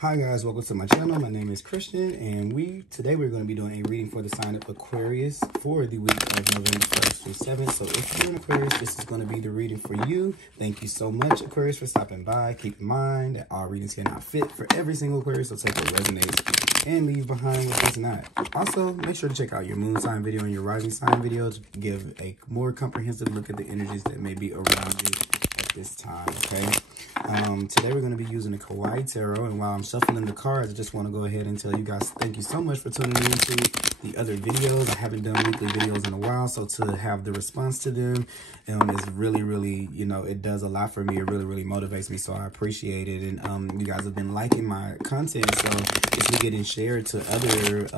Hi guys, welcome to my channel. My name is Christian, and today we're going to be doing a reading for the sign of Aquarius for the week of November 1st through 7th. So if you're an Aquarius, this is going to be the reading for you. Thank you so much, Aquarius, for stopping by. Keep in mind that all readings here are not fit for every single Aquarius, so take what resonates and leave behind what does not. Also, make sure to check out your moon sign video and your rising sign video to give a more comprehensive look at the energies that may be around you at this time, okay? Today we're going to be using the Aquariustarot, and while I'm shuffling the cards, I just want to go ahead and tell you guys thank you so much for tuning in to the other videos. I haven't done weekly videos in a while, so to have the response to them is really, you know, it does a lot for me. It really motivates me, so I appreciate it. And you guys have been liking my content, so it's been getting shared to other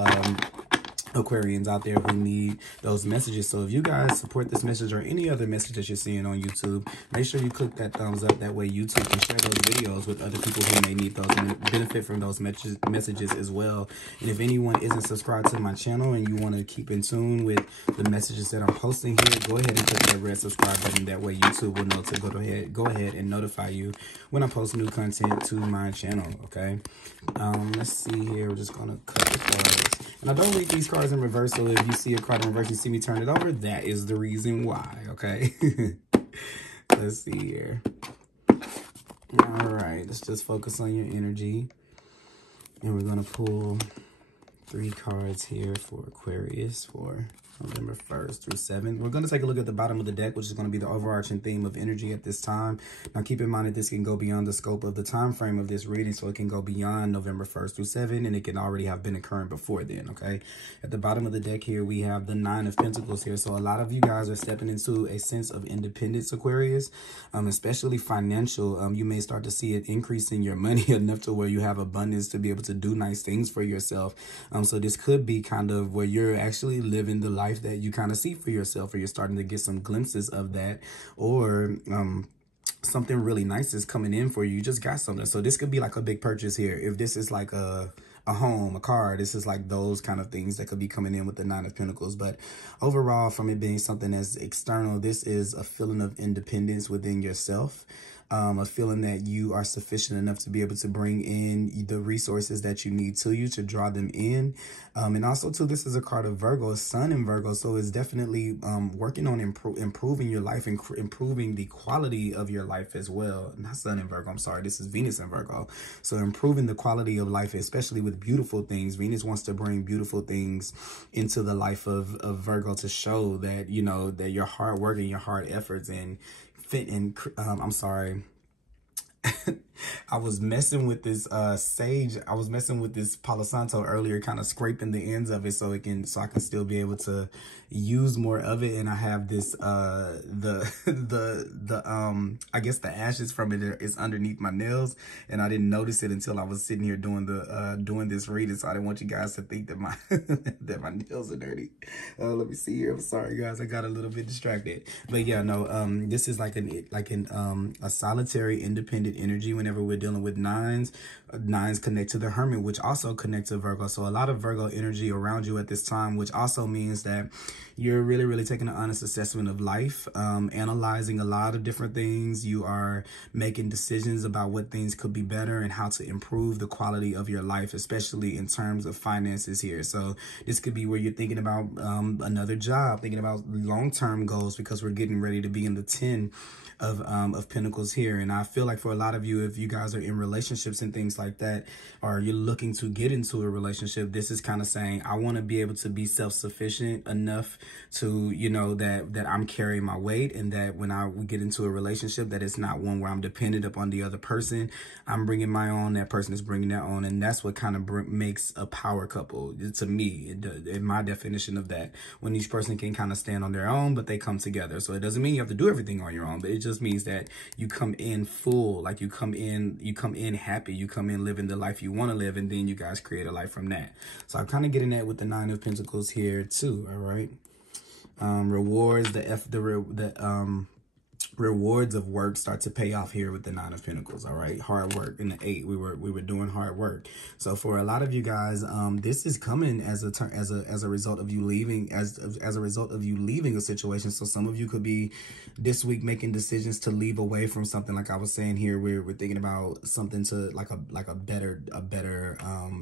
Aquarians out there who need those messages. So if you guys support this message or any other message that you're seeing on YouTube, make sure you click that thumbs up. That way YouTube can share those videos with other people who may need those and benefit from those messages as well. And if anyone isn't subscribed to my channel and you want to keep in tune with the messages that I'm posting here, go ahead and click that red subscribe button. That way YouTube will know to go ahead and notify you when I post new content to my channel, okay? Let's see here. We're just going to cut the cards. And I don't read these cards in reverse, so if you see a card in reverse, you see me turn it over, that is the reason why, okay? Let's see here. All right, let's just focus on your energy. And we're going to pull 3 cards here for Aquarius for November 1st through 7th. We're going to take a look at the bottom of the deck, which is going to be the overarching theme of energy at this time. Now, keep in mind that this can go beyond the scope of the time frame of this reading, so it can go beyond November 1st through 7th, and it can already have been occurring before then, okay? At the bottom of the deck here, we have the 9 of Pentacles here. So a lot of you guys are stepping into a sense of independence, Aquarius, especially financial. You may start to see it increase in your money enough to where you have abundance to be able to do nice things for yourself. So this could be kind of where you're actually living the life that you kind of see for yourself, or you're starting to get some glimpses of that, or something really nice is coming in for you. You just got something. So this could be like a big purchase here. If this is like a home, a car, this is like those kind of things that could be coming in with the 9 of Pentacles. But overall, from it being something that's external, this is a feeling of independence within yourself. A feeling that you are sufficient enough to be able to bring in the resources that you need to you to draw them in. And also, too, this is a card of Virgo, Sun in Virgo. So it's definitely working on improving your life and improving the quality of your life as well. Not Sun in Virgo, I'm sorry. This is Venus in Virgo. So improving the quality of life, especially with beautiful things. Venus wants to bring beautiful things into the life of Virgo to show that, you know, that your hard work and your hard efforts and I'm sorry. I was messing with this sage. I was messing with this Palo Santo earlier, kind of scraping the ends of it so I can still be able to use more of it. And I have this I guess the ashes from it is underneath my nails, and I didn't notice it until I was sitting here doing this reading. So I didn't want you guys to think that my that my nails are dirty. Let me see here. I'm sorry, guys. I got a little bit distracted. But yeah, no. This is like a solitary, independent energy. Whenever we're dealing with nines connect to the Hermit, which also connect to Virgo. So a lot of Virgo energy around you at this time, which also means that you're really taking an honest assessment of life, analyzing a lot of different things. You are making decisions about what things could be better and how to improve the quality of your life, especially in terms of finances here. So this could be where you're thinking about another job, thinking about long-term goals, because we're getting ready to be in the 10 of Pentacles here. And I feel like for a lot of you, if you guys are in relationships and things like that, or you're looking to get into a relationship, this is kind of saying, I want to be able to be self-sufficient enough to, you know, that I'm carrying my weight, and that when we get into a relationship, that it's not one where I'm dependent upon the other person. I'm bringing my own, that person is bringing their own, and that's what kind of makes a power couple to me, in my definition of that, when each person can kind of stand on their own, but they come together. So it doesn't mean you have to do everything on your own, but it just means that you come in full, like you come in happy, you come in living the life you want to live, and then you guys create a life from that. So I'm kind of getting that with the 9 of Pentacles here too. All right. Rewards, rewards of work start to pay off here with the Nine of Pentacles. All right, hard work. In the 8, we were doing hard work. So for a lot of you guys, this is coming as a result of you leaving, as a result of you leaving a situation. So some of you could be this week making decisions to leave away from something. Like I was saying here, we're thinking about something to like a better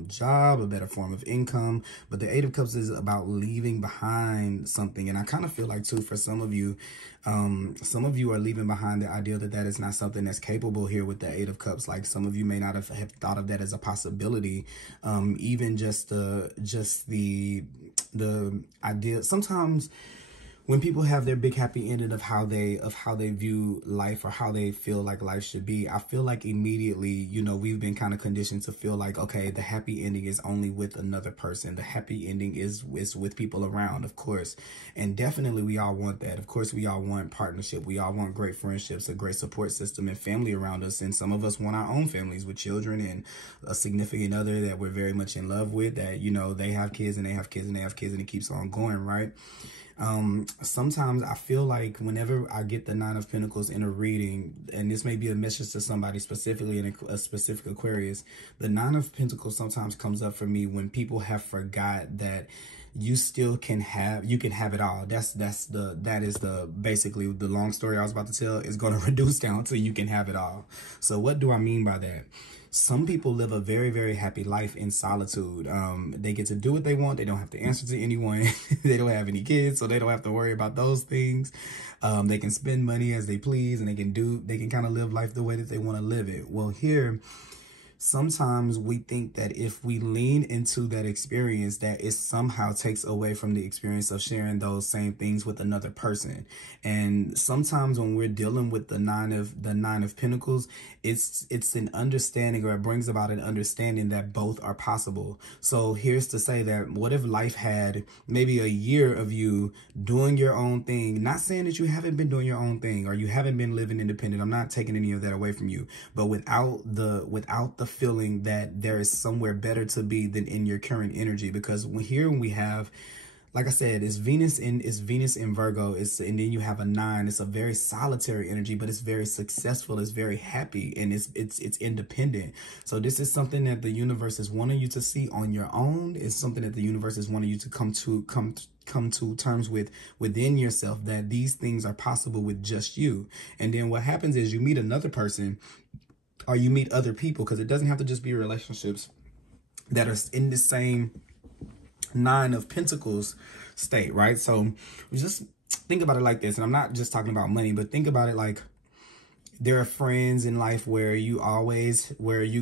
job, a better form of income. But the 8 of Cups is about leaving behind something. And I kind of feel like too, for some of you are leaving behind the idea that is not something that's capable here with the 8 of Cups. Like some of you may not have thought of that as a possibility. Even just the idea. Sometimes when people have their big happy ending of how they view life or how they feel like life should be, I feel like immediately, you know, we've been kind of conditioned to feel like, okay, the happy ending is only with another person. The happy ending is with people around, of course. And definitely we all want that. Of course, we all want partnership. We all want great friendships, a great support system and family around us. And some of us want our own families with children and a significant other that we're very much in love with, that, you know, they have kids and they have kids and they have kids and it keeps on going, right? Sometimes I feel like whenever I get the 9 of Pentacles in a reading, and this may be a message to somebody specifically in a specific Aquarius, the 9 of Pentacles sometimes comes up for me when people have forgot that you still can have it all. That is basically the long story I was about to tell is going to reduce down to you can have it all. So what do I mean by that? Some people live a very, very happy life in solitude. They get to do what they want. They don't have to answer to anyone. They don't have any kids, so they don't have to worry about those things. They can spend money as they please, and they can kind of live life the way that they want to live it. Well, here, sometimes we think that if we lean into that experience, that it somehow takes away from the experience of sharing those same things with another person. And sometimes when we're dealing with the nine of Pentacles, it's an understanding, or it brings about an understanding that both are possible. So here's to say that what if life had maybe a year of you doing your own thing? Not saying that you haven't been doing your own thing or you haven't been living independent. I'm not taking any of that away from you, but without the feeling that there is somewhere better to be than in your current energy. Because when we have, like I said, it's Venus in Virgo, and then you have a 9. It's a very solitary energy, but it's very successful, it's very happy, and it's independent. So this is something that the universe is wanting you to see on your own. It's something that the universe is wanting you to come to terms with within yourself, that these things are possible with just you. And then what happens is you meet another person, or you meet other people, because it doesn't have to just be relationships that are in the same 9 of Pentacles state, right? So just think about it like this, and I'm not just talking about money, but think about it like there are friends in life where you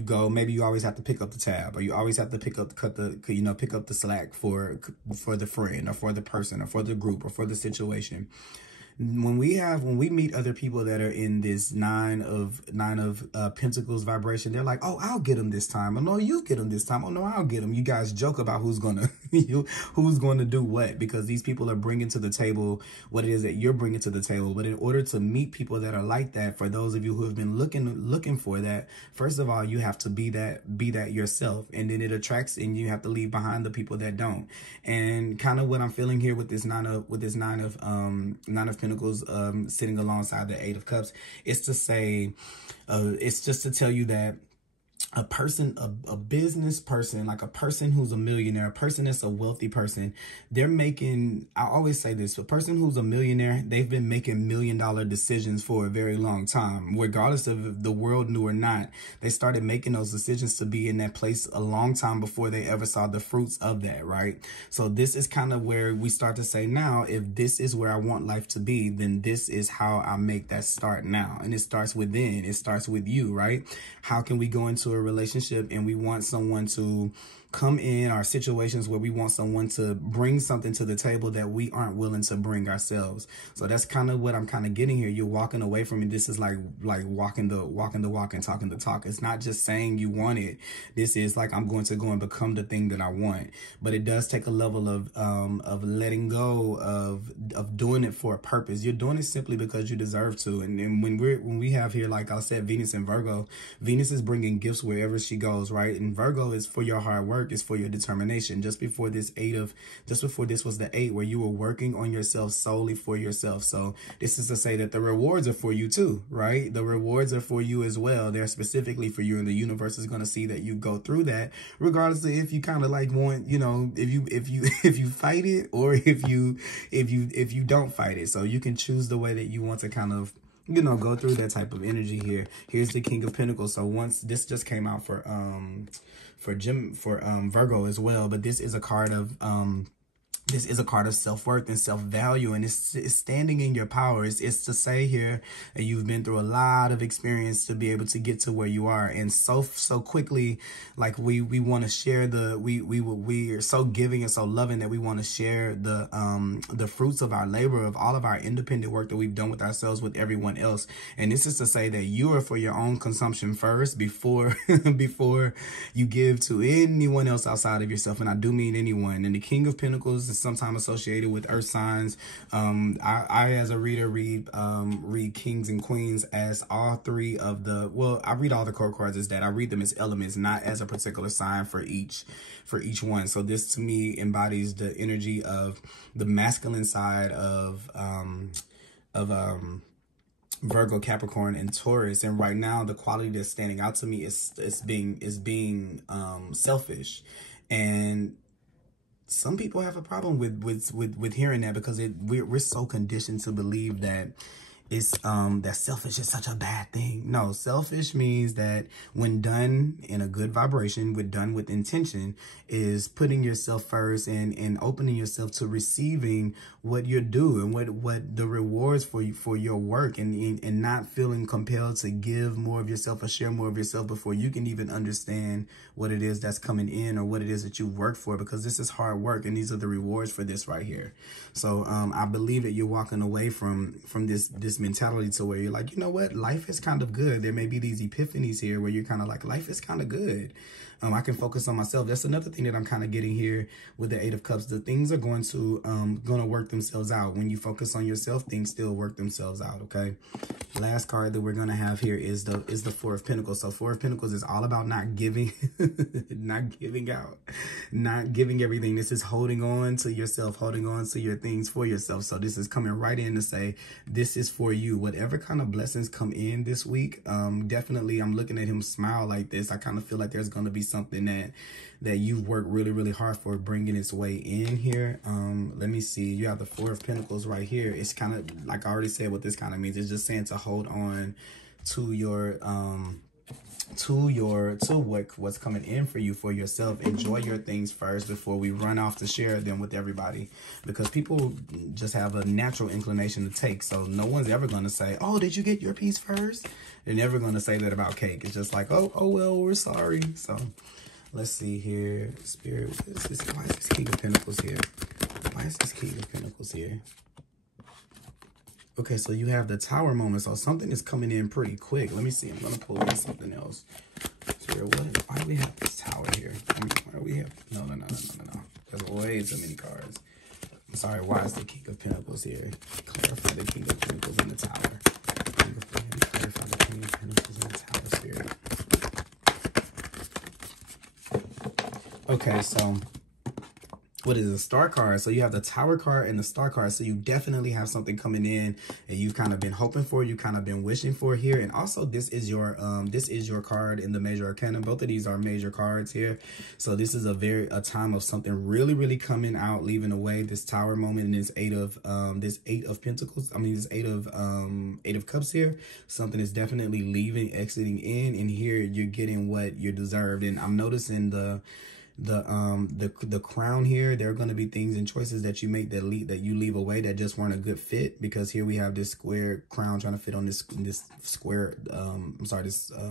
go, maybe you always have to pick up the tab, or you always have to pick up the slack for the friend, or for the person, or for the group, or for the situation. When we meet other people that are in this 9 of Pentacles vibration, they're like, oh, I'll get them this time. Oh, no, you get them this time. Oh, no, I'll get them. You guys joke about who's going to do what, because these people are bringing to the table what it is that you're bringing to the table. But in order to meet people that are like that, for those of you who have been looking for that, first of all, you have to be that yourself. And then it attracts, and you have to leave behind the people that don't. And kind of what I'm feeling here with this nine of Pentacles sitting alongside the 8 of Cups, is to say, it's just to tell you that a person, a business person, like a person who's a millionaire, a person that's a wealthy person, they're making, I always say this, a person who's a millionaire, they've been making $1 million decisions for a very long time. Regardless of if the world knew or not, they started making those decisions to be in that place a long time before they ever saw the fruits of that, right? So this is kind of where we start to say, now, if this is where I want life to be, then this is how I make that start now. And it starts within, it starts with you, right? How can we go into a relationship and we want someone to come in, our situations where we want someone to bring something to the table that we aren't willing to bring ourselves? So that's kind of what I'm kind of getting here. You're walking away from it. This is like walking the walk and talking the talk. It's not just saying you want it. This is like, I'm going to go and become the thing that I want. But it does take a level of letting go of doing it for a purpose. You're doing it simply because you deserve to. And when we have here, like I said, Venus and Virgo, Venus is bringing gifts where wherever she goes, right? And Virgo is for your hard work, is for your determination. Just before this was the 8 where you were working on yourself solely for yourself. So this is to say that the rewards are for you too, right? The rewards are for you as well. They're specifically for you, and the universe is going to see that you go through that, regardless of if you kind of like want, you know, if you fight it, or if you don't fight it. So you can choose the way that you want to kind of, you know, go through that type of energy here. Here's the King of Pentacles. So once this just came out for Virgo as well, but this is a card of self-worth and self-value, and it's standing in your power. It's to say here that you've been through a lot of experience to be able to get to where you are, and so quickly, like we want to share we are so giving and so loving that we want to share the fruits of our labor, of all of our independent work that we've done with ourselves, with everyone else. And this is to say that you are for your own consumption first before before you give to anyone else outside of yourself, and I do mean anyone. And the King of Pentacles is sometimes associated with earth signs. I as a reader read kings and queens as all three of the, well, I read all the core cards as that. I read them as elements, not as a particular sign for each one. So this to me embodies the energy of the masculine side of Virgo, Capricorn, and Taurus. And right now the quality that's standing out to me is being selfish. And some people have a problem with hearing that, because we're so conditioned to believe that it's that selfish is such a bad thing. No, selfish means that when done in a good vibration, when done with intention, is putting yourself first and opening yourself to receiving what you're doing, what the rewards for your work, and not feeling compelled to give more of yourself or share more of yourself before you can even understand what it is that's coming in, or what it is that you've worked for, because this is hard work and these are the rewards for this right here. So I believe that you're walking away from this mentality to where you're like, you know what, life is kind of good. There may be these epiphanies here where you're kind of like, life is kind of good. I can focus on myself. That's another thing that I'm kind of getting here with the 8 of Cups. The things are going to work themselves out. When you focus on yourself, things still work themselves out, okay? Last card that we're going to have here is the 4 of Pentacles. So 4 of Pentacles is all about not giving, not giving out, not giving everything. This is holding on to yourself, holding on to your things for yourself. So this is coming right in to say, this is for you. Whatever kind of blessings come in this week, definitely I'm looking at him smile like this. I kind of feel like there's going to be something that you've worked really, really hard for bringing its way in here. Let me see. You have the 4 of Pentacles right here. It's kind of like I already said what this kind of means. It's just saying to hold on to your what's coming in for you, for yourself. Enjoy your things first before we run off to share them with everybody, because people just have a natural inclination to take. So no one's ever going to say, oh, did you get your piece first? They're never going to say that about cake. It's just like, oh well, we're sorry. So let's see here. Spirit, why is this King of Pentacles here? Why is this King of Pentacles here? Okay, so you have the Tower moment. So something is coming in pretty quick. Let me see. I'm going to pull in something else. Spirit, why do we have this Tower here? Why do we have... No. There's way too many cards. I'm sorry. Why is the King of Pentacles here? Clarify the King of Pentacles in the Tower. Clarify the King of Pentacles in the Tower, Spirit. Okay, so... what is a Star card? So you have the Tower card and the Star card. So you definitely have something coming in that you've kind of been hoping for, you kind of been wishing for here. And also this is your card in the Major Arcana. Both of these are major cards here. So this is a time of something really, really coming out, leaving away. This Tower moment and this 8 of Pentacles. I mean, this 8 of Cups here. Something is definitely leaving, exiting in, and here you're getting what you deserved. And I'm noticing the crown here. There are going to be things and choices that you make that you leave away that just weren't a good fit, because here we have this square crown trying to fit on this square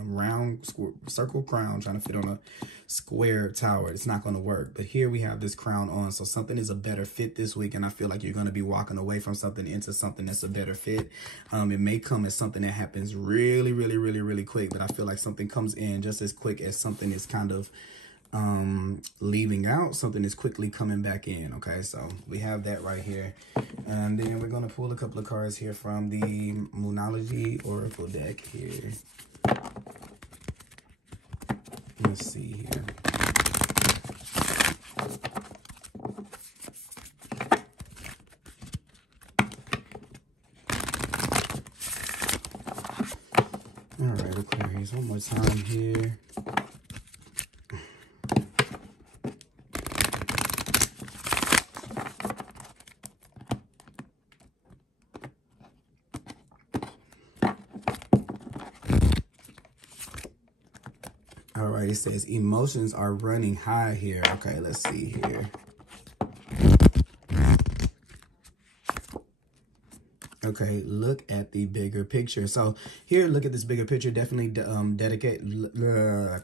round circle crown trying to fit on a square tower. It's not going to work. But here we have this crown on, so something is a better fit this week, and I feel like you're going to be walking away from something into something that's a better fit. It may come as something that happens really, really, really, really quick, but I feel like something comes in just as quick as something is kind of leaving out. Something is quickly coming back in. Okay, so we have that right here, and then we're going to pull a couple of cards here from the Moonology Oracle deck here. Let's see here. All right, Aquarius, one more time here. All right, it says emotions are running high here. Okay, let's see here. Okay, look at the bigger picture. So here, look at this bigger picture. Definitely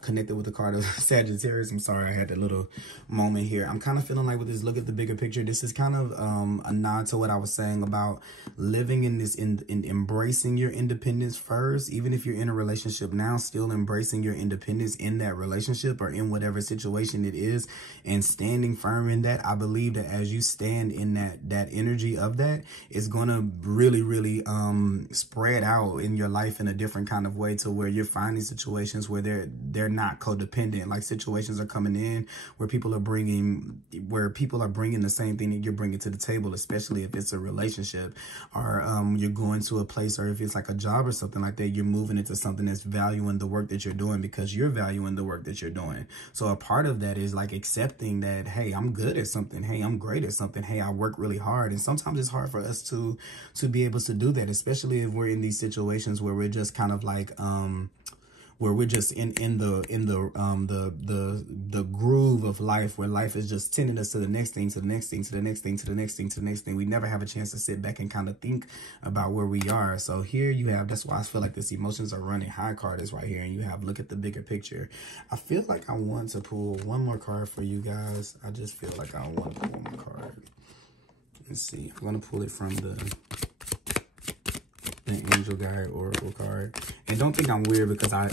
connected with the card of Sagittarius. I'm sorry, I had a little moment here. I'm kind of feeling like with this look at the bigger picture, this is kind of a nod to what I was saying about living in this, in embracing your independence first. Even if you're in a relationship now, still embracing your independence in that relationship or in whatever situation it is, and standing firm in that. I believe that as you stand in that energy of that, it's going to really spread out in your life in a different kind of way, to where you're finding situations where they're not codependent. Like situations are coming in where people are bringing the same thing that you're bringing to the table, especially if it's a relationship, or you're going to a place, or if it's like a job or something like that, you're moving into something that's valuing the work that you're doing because you're valuing the work that you're doing. So a part of that is like accepting that, hey, I'm good at something. Hey, I'm great at something. Hey, I work really hard. And sometimes it's hard for us to be able to do that, especially if we're in these situations where we're just kind of like where we're just in the groove of life, where life is just tending us to the next thing, to the next thing, to the next thing, to the next thing, to the next thing. We never have a chance to sit back and kind of think about where we are. So here you have, that's why I feel like this emotions are running high card is right here, and you have look at the bigger picture. I feel like I want to pull one more card for you guys. I just feel like I want to pull one more card. Let's see. I'm going to pull it from the angel guide oracle card. And don't think I'm weird because I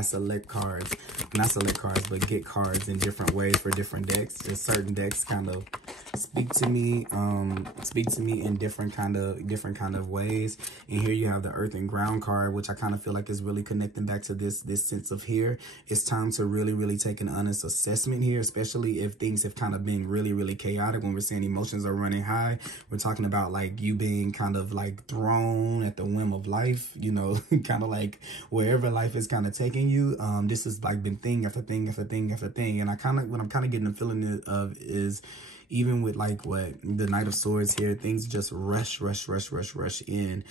select cards, not select cards, but get cards in different ways for different decks. Just certain decks kind of speak to me in different kind of ways. And here you have the earth and ground card, which I kind of feel like is really connecting back to this sense of here. It's time to really take an honest assessment here, especially if things have kind of been really chaotic. When we're saying emotions are running high, we're talking about like you being kind of like thrown at the whim of life, you know, kind of like wherever life is kind of taking you. This has like been thing after thing after thing after thing. And what I'm kind of getting a feeling of is, even with like what the Knight of Swords here, things just rush in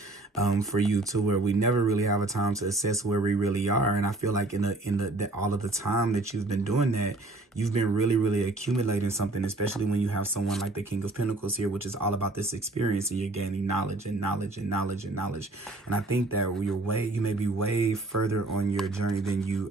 for you, to where we never really have a time to assess where we really are. And I feel like in all of the time that you've been doing that, you've been really accumulating something, especially when you have someone like the King of Pentacles here, which is all about this experience, and you're gaining knowledge and knowledge and knowledge and knowledge. And I think that you may be way further on your journey than you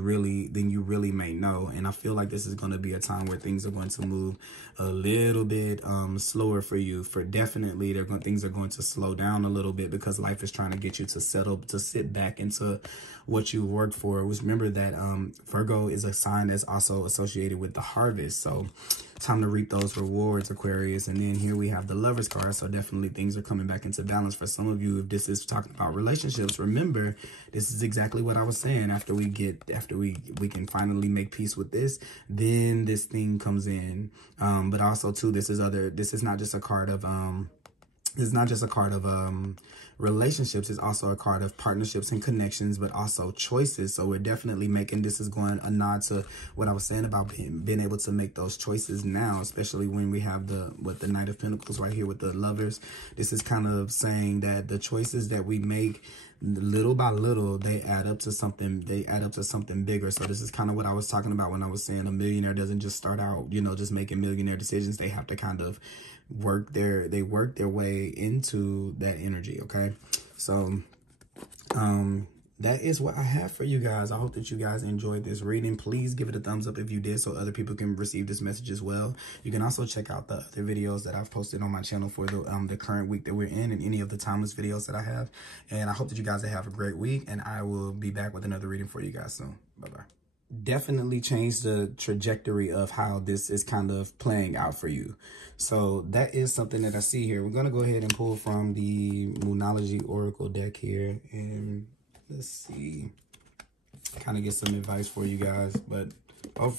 really may know. And I feel like this is going to be a time where things are going to move a little bit slower for you. For definitely, things are going to slow down a little bit, because life is trying to get you to settle, to sit back into what you worked for. Which, remember that Virgo is a sign that's also associated with the harvest. So time to reap those rewards, Aquarius. And then here we have the Lovers card. So definitely things are coming back into balance for some of you. If this is talking about relationships, remember, this is exactly what I was saying. After we can finally make peace with this, then this thing comes in. But also too, this is not just a card of relationships. Is also a card of partnerships and connections, but also choices. So we're definitely making, this is going a nod to what I was saying about being able to make those choices now, especially when we have the Knight of Pentacles right here with the Lovers. This is kind of saying that the choices that we make little by little, they add up to something bigger. So this is kind of what I was talking about when I was saying a millionaire doesn't just start out, you know, just making millionaire decisions. They have to kind of work their way into that energy. Okay, so that is what I have for you guys. I hope that you guys enjoyed this reading. Please give it a thumbs up if you did, so other people can receive this message as well. You can also check out the other videos that I've posted on my channel for the current week that we're in, and any of the timeless videos that I have. And I hope that you guys have a great week, and I will be back with another reading for you guys soon. Bye-bye. Definitely change the trajectory of how this is kind of playing out for you. So that is something that I see here. We're going to go ahead and pull from the Moonology Oracle deck here, and let's see. kind of get some advice for you guys. But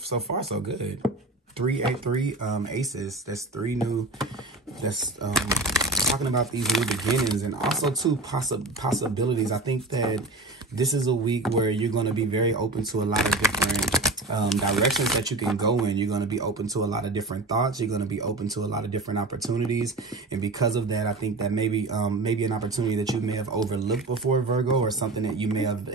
so far so good. 383 aces. That's 3 new. That's talking about these new beginnings, and also too possibilities. I think that this is a week where you're going to be very open to a lot of different directions that you can go in. You're going to be open to a lot of different thoughts. You're going to be open to a lot of different opportunities. And because of that, I think that maybe an opportunity that you may have overlooked before, Virgo, or something that you may have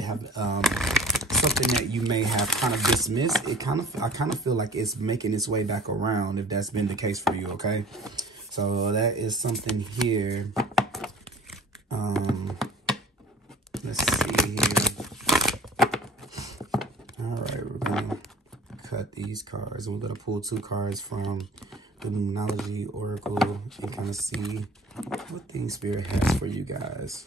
something that you may have kind of dismissed. I kind of feel like it's making its way back around, if that's been the case for you, okay? So that is something here. Let's see here. All right, we're going to cut these cards. We're going to pull 2 cards from the Numerology Oracle and kind of see what things Spirit has for you guys.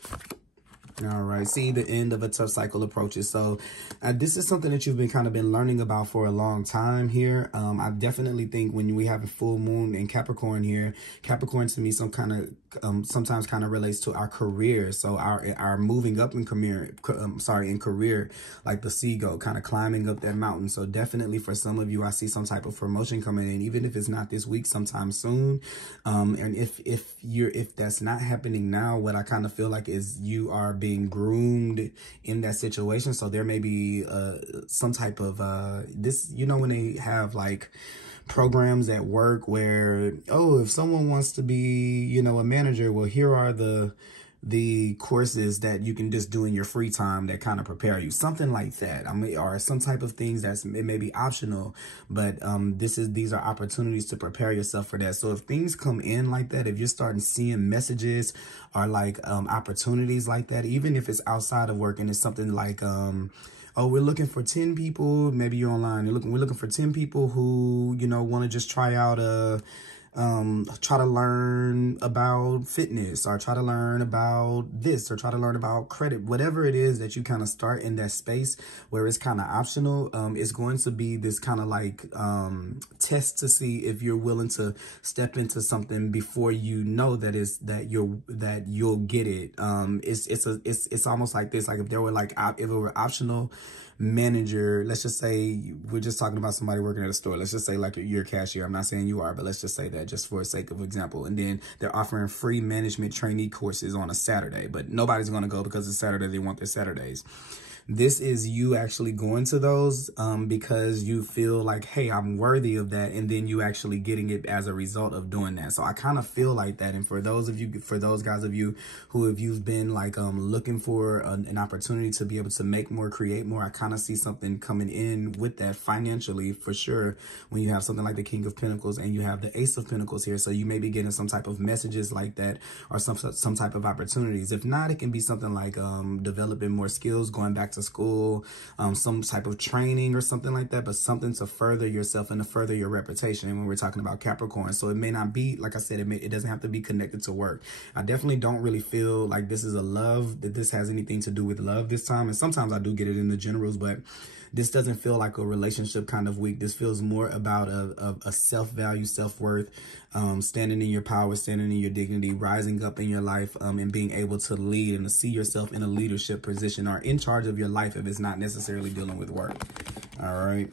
All right, see, the end of a tough cycle approaches. So this is something that you've been learning about for a long time here. I definitely think when we have a full moon in Capricorn here, Capricorn to me sometimes kind of relates to our career. So our moving up in career, like the seagull kind of climbing up that mountain. So definitely for some of you, I see some type of promotion coming in, even if it's not this week, sometime soon. And if that's not happening now, what I kind of feel like is you are being groomed in that situation. So there may be some type of this, you know, when they have like programs at work where, oh, if someone wants to be, you know, a manager, well, here are the courses that you can just do in your free time that kind of prepare you, something like that. I mean, or some type of things it may be optional, but these are opportunities to prepare yourself for that. So if things come in like that, if you're starting seeing messages or like opportunities like that, even if it's outside of work and it's something like oh, we're looking for 10 people, maybe you're online, we're looking for 10 people who, you know, want to just try out try to learn about fitness, or try to learn about this, or try to learn about credit, whatever it is that you kind of start in that space where it's kind of optional. It's going to be this kind of like test to see if you're willing to step into something before you know that you'll get it. It's almost like this, like if there were like if it were optional manager, let's just say we're just talking about somebody working at a store, let's just say like you're a cashier, I'm not saying you are, but let's just say that just for the sake of example, and then they're offering free management trainee courses on a Saturday, but nobody's going to go because it's Saturday, they want their Saturdays. This is you actually going to those because you feel like, hey, I'm worthy of that, and then you actually getting it as a result of doing that. So I kind of feel like that. And for those guys of you who you've been like looking for an opportunity to be able to make more, create more, I kind of see something coming in with that financially for sure when you have something like the King of Pentacles and you have the Ace of Pentacles here. So you may be getting some type of messages like that, or some type of opportunities. If not, it can be something like developing more skills, going back to school, some type of training or something like that, but something to further yourself and to further your reputation. And when we're talking about Capricorn, so it may not be, like I said, it doesn't have to be connected to work. I definitely don't really feel like this is that this has anything to do with love this time. And sometimes I do get it in the generals, but this doesn't feel like a relationship kind of week. This feels more about a self-value, self-worth, standing in your power, standing in your dignity, rising up in your life, and being able to lead and to see yourself in a leadership position or in charge of your life if it's not necessarily dealing with work. All right.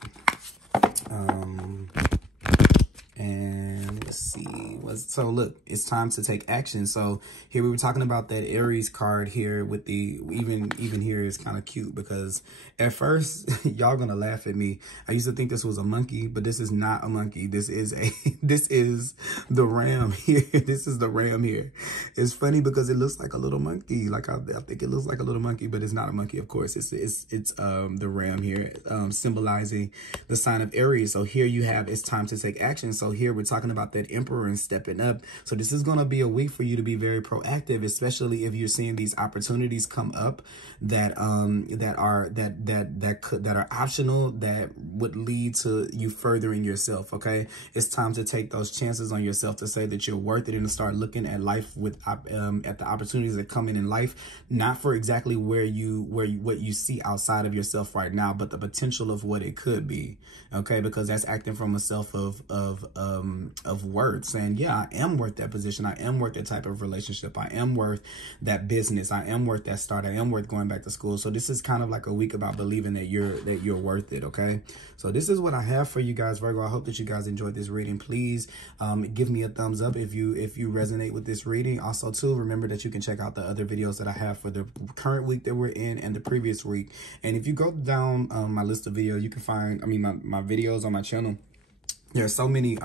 And let's see. So look, it's time to take action. So here we were talking about that Aries card here with the even here is kind of cute because at first y'all gonna laugh at me. I used to think this was a monkey, but this is not a monkey. This is the ram here. This is the ram here. It's funny because it looks like a little monkey. Like I think it looks like a little monkey, but it's not a monkey. Of course, it's the ram here, symbolizing the sign of Aries. So here you have it's time to take action. So here we're talking about that Emperor and stepping up. So this is going to be a week for you to be very proactive, especially if you're seeing these opportunities come up that are optional, that would lead to you furthering yourself, okay? It's time to take those chances on yourself to say that you're worth it and to start looking at life with at the opportunities that come in life, not for exactly what you see outside of yourself right now, but the potential of what it could be, okay? Because that's acting from a self of worth, saying, yeah, I am worth that position, I am worth that type of relationship, I am worth that business, I am worth that start, I am worth going back to school. So this is kind of like a week about believing that you're worth it, okay? So this is what I have for you guys, Virgo. I hope that you guys enjoyed this reading. Please give me a thumbs up if you resonate with this reading. Also too, remember that you can check out the other videos that I have for the current week that we're in and the previous week. And if you go down my list of videos, you can find my videos on my channel. There are so many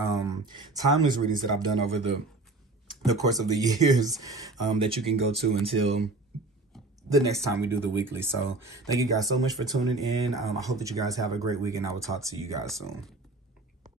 timeless readings that I've done over the course of the years that you can go to until the next time we do the weekly. So thank you guys so much for tuning in. I hope that you guys have a great week, and I will talk to you guys soon.